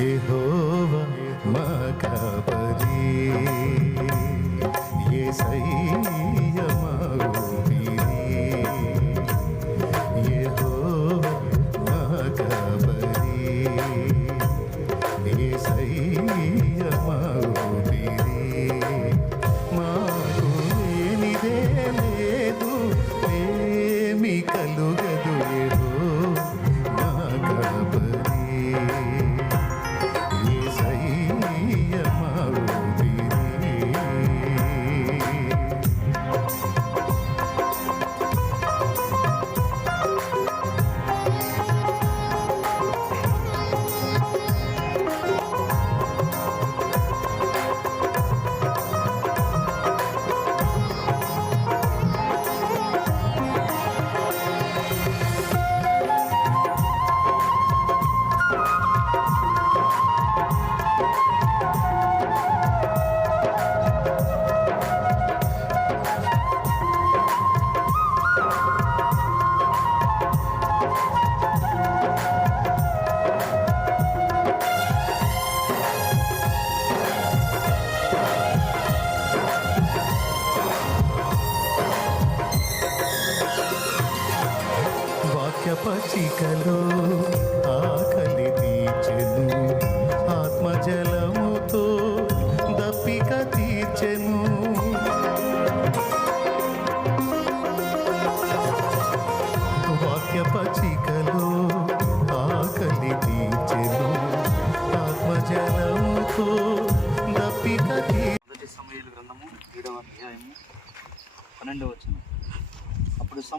యెహోవా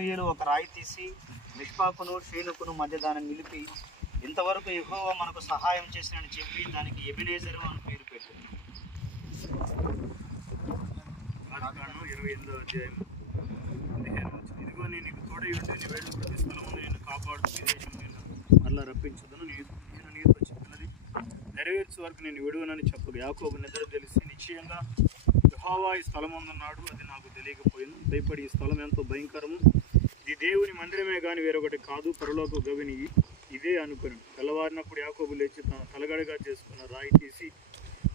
అప్పుడు ఒక రాయి తీసి మిష్పాకును షేనుకును మధ్య దాన్ని నిలిపి ఇంతవరకు యెహోవా మనకు సహాయం చేసినని చెప్పి దానికి ఎబినేజరు అని పేరు పెట్టారు. ఇరవై ఎనిమిదో అధ్యాయం ఇదిగో నేను నీకు తోడై ఉండి నీ స్థలము నేను కాపాడు విదేశం నేను మరలా రప్పించదును. నేను నీతో చెప్పినది నెరవేర్చే వరకు నేను విడువనని చెప్పదు యాకోబు నిద్ర తెలిసి నిశ్చయంగా యెహోవా ఈ స్థలం ఉందన్నాడు అది నాకు తెలియకపోయింది భయపడి ఈ స్థలం ఎంతో భయంకరము. ఇది దేవుని మందిరమే కానీ వేరొకటి కాదు పరలోక గవిని ఇదే అనుకుని. తెల్లవారినప్పుడు యాకోబు లేచి తన తలగడగా చేసుకున్న రాయి తీసి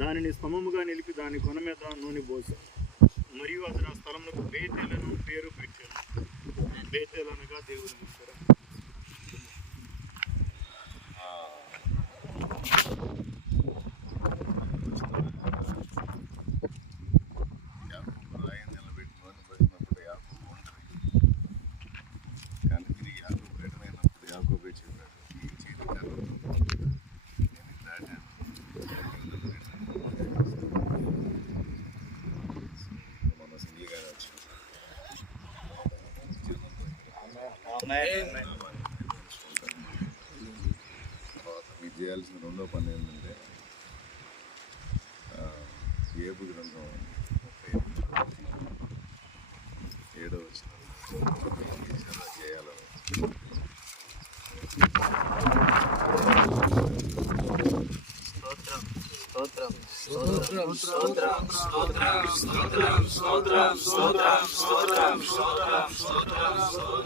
దానిని స్తంభముగా నిలిపి దాని కొన మీద నూనె పోసాను మరియు అతను ఆ స్థలంలో బేతేలను పేరు పెట్టాను. బేతేలనగా దేవుని ముక్కర యాకోబు రాయి నిలబెట్టుకొని పోయినప్పుడు యాకోబు ఒంటరి కానీ తిరిగి యాకోబు రిటర్న్ అయినప్పుడు యాకోబే చెప్పాడు ఈ చేతి కర్రతో నేను ఇది దాటాను మన సింగిల్గానే వచ్చాను తర్వాత మీరు చేయాల్సిన రెండో పని ఏంటంటే ఏపు గ్రంథం ముప్పై ఏడో వచ్చిన చేయాలని స్తోత్రం స్తోత్రం స్తోత్రం స్తోత్రం స్తోత్రం స్తోత్రం స్తోత్రం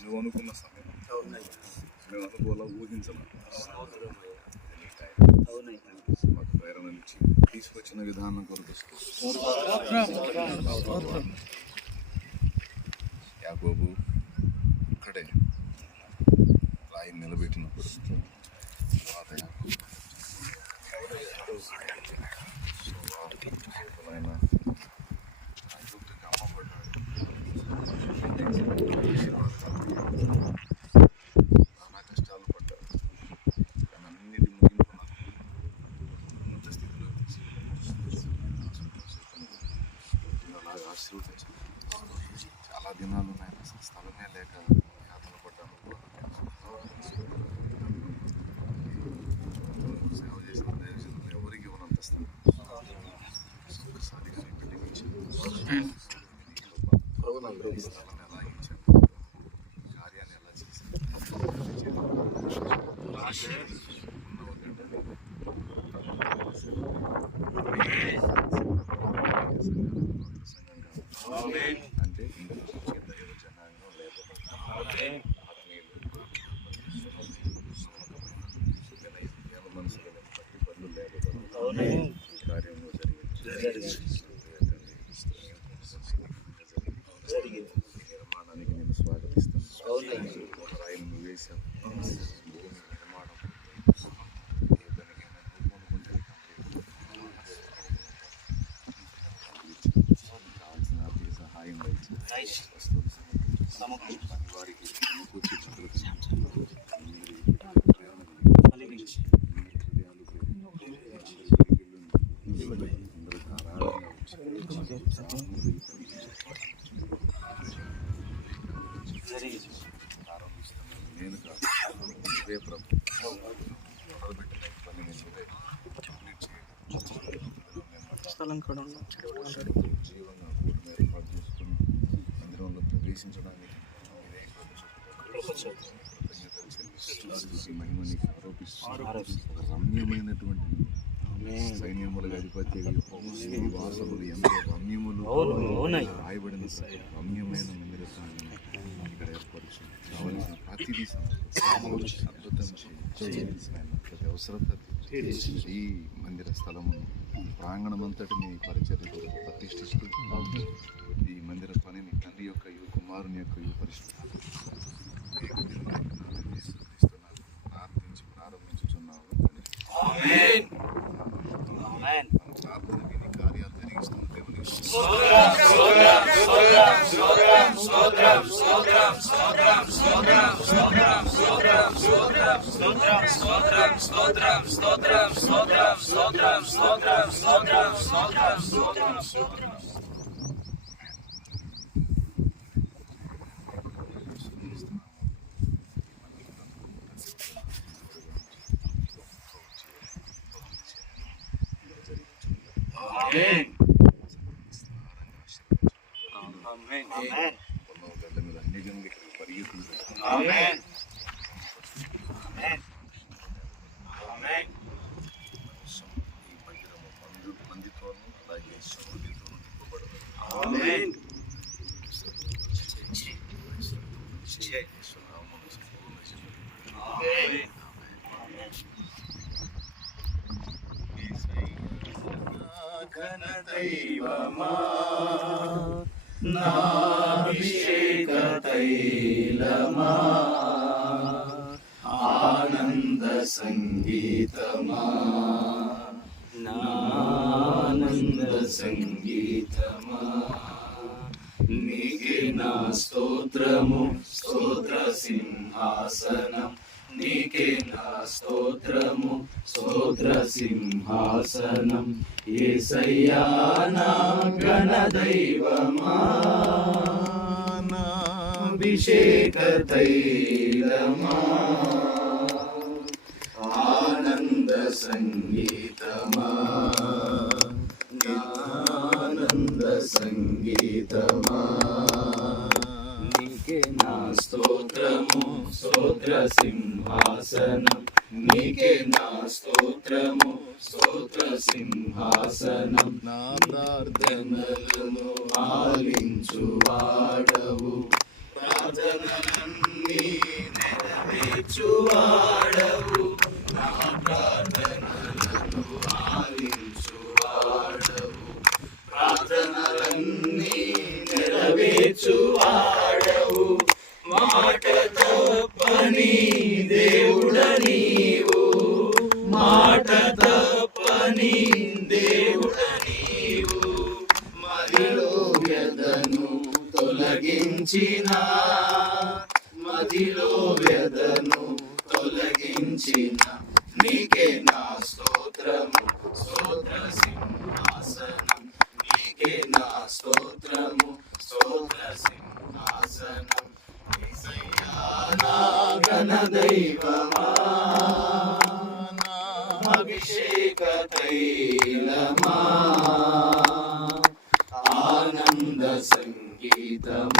నువ్వు అనుకున్న సమయం మేము అనుకోవాలా ఊహించమా మాకు నుంచి తీసుకొచ్చిన విధానం కొరకు యాకోబు ఒక్కడే రాయి నిలబెట్టినప్పుడు. తర్వాత కష్టాలు పడ్డారు కానీ అన్నిటి ముగింపు నాకు ఉన్నత స్థితిలో అలాగా చాలా దినాలు ఉన్నాయి. స్థలమే లేక సేవ చేసిన దైవజనులు ఎవరికి ఇవ్వనంత స్థలం ఒక్కసారిగా నేను బిడ్డకి ఇచ్చాను స్థలాన్ని ఎలా ఇచ్చాను కార్యాన్ని ఎలా చేశాను నేను కాదు ఇదే ప్రభు మొదలుపెట్టిన పని నేను కంప్లీట్ చేయాలి స్థలం కూడా కూటమి ఏర్పాటు చేసుకుని మందిరంలో ప్రవేశించడానికి ఇదే కృతజ్ఞతలు చెల్లిస్తూ ఈ ఆరోపిస్తూ ఒక రమ్యమైనటువంటి సైన్యములకు అధిపతి వాసములు ఎంతో రమ్యములు రాయబడిన రమ్యమైన మందిరస్థానాన్ని ఇక్కడ ఏర్పరచు కావలసిన ప్రతిదీ అద్భుతం ప్రతి అవసరత ఈ మందిర స్థలమును ప్రాంగణమంతటిని పరిచర్య కొరకు ప్రతిష్ఠిస్తూ ఈ మందిర పనిని తండ్రి యొక్క యువ కుమారుని యొక్క యువ పరిస్థితి ప్రార్థించి ప్రారంభించుచున్నాము. ప్రార్థన Сотра, сотра, сотра, сотра, сотра, сотра, сотра, сотра. మందితోనూ అలాగే సమృద్ధితోనూ నింపబడదు యేసునామమున సంపూర్ణ జీవం. ఆనంద సంగీతమా నానంద సంగీతమా నీకే నా స్తోత్రము స్తోత్ర సింహాసనం నీకే నా స్తోత్రము? స్తోత్ర సింహాసనం. ఏసయ్యా నా గణ అభిషేక తైలమా. ఆనంద సంగీతమా. ఆనంద సంగీతమా. నీకే నా స్తోత్రము? స్తోత్ర సింహ గుండెలో వ్యదను తొలగించిన. మదిలో వ్యదను తొలగించిన. నీకే నా స్తోత్రము. స్తోత్ర సింహాసనం. నీకే నా స్తోత్రము. స్తోత్ర సింహాసనం. ఘనదైవమా అభిషేక తైలమా. the